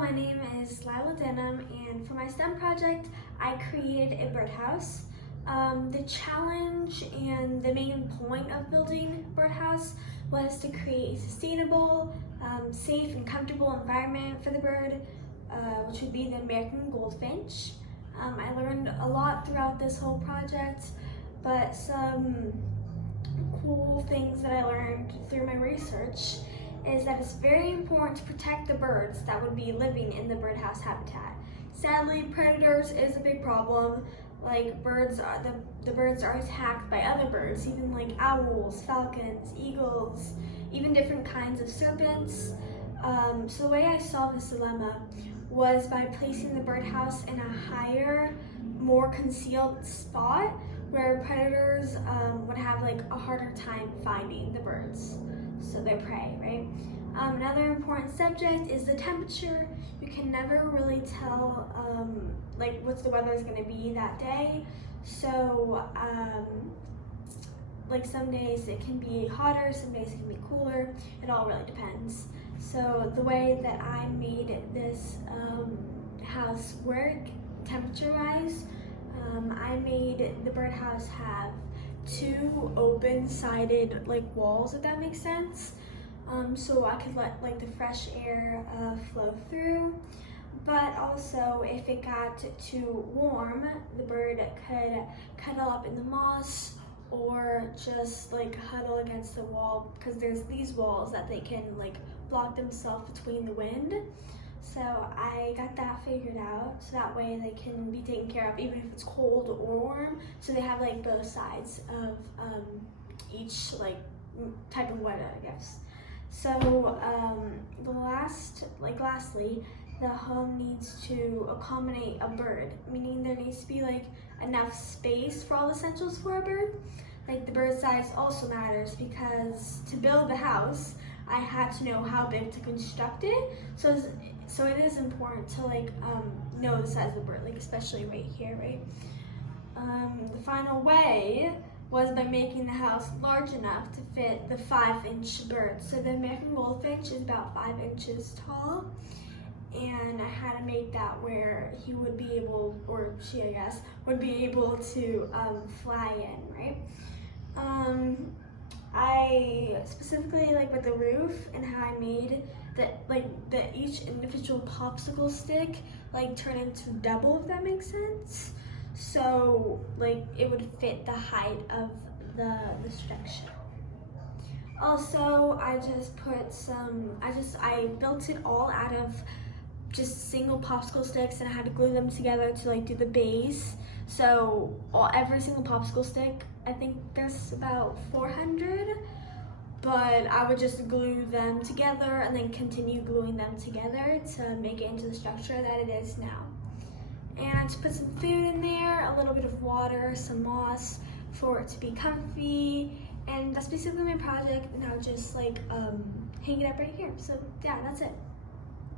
my name is Lilah Denham, and for my STEM project, I created a birdhouse. The challenge and the main point of building a birdhouse was to create a sustainable, safe, and comfortable environment for the bird, which would be the American goldfinch. I learned a lot throughout this whole project, but some cool things that I learned through my research is that it's very important to protect the birds that would be living in the birdhouse habitat. Sadly, predators is a big problem. Like the birds are attacked by other birds, even like owls, falcons, eagles, even different kinds of serpents. So the way I solved this dilemma was by placing the birdhouse in a higher, more concealed spot where predators would have like a harder time finding the birds, so their prey, right? Another important subject is the temperature. You can never really tell like what the weather is going to be that day. So like some days it can be hotter, some days it can be cooler. It all really depends. So the way that I made this house work temperature-wise, I made the birdhouse have two open-sided like walls, if that makes sense. So I could let like the fresh air flow through, but also if it got too warm, the bird could cuddle up in the moss or just like huddle against the wall, because there's these walls that they can like block themselves between the wind. So I got that figured out, so that way they can be taken care of even if it's cold or warm. So they have like both sides of each like type of weather, I guess. So lastly, the home needs to accommodate a bird, meaning there needs to be like enough space for all the essentials for a bird. Like the bird size also matters, because to build the house, I had to know how big to construct it. So it is important to like know the size of the bird, like especially right here, right? The final way was by making the house large enough to fit the 5-inch bird. So the American goldfinch is about 5 inches tall, and I had to make that where he would be able, or she I guess, would be able to fly in, right? I specifically like with the roof and how I made that each individual popsicle stick like turn into double, if that makes sense. So like it would fit the height of the structure. Also, I built it all out of just single popsicle sticks, and I had to glue them together to like do the base. So every single popsicle stick, I think there's about 400, but I would just glue them together and then continue gluing them together to make it into the structure that it is now. And I just put some food in there, a little bit of water, some moss for it to be comfy, and that's basically my project, and I'll just like hang it up right here. So yeah, that's it.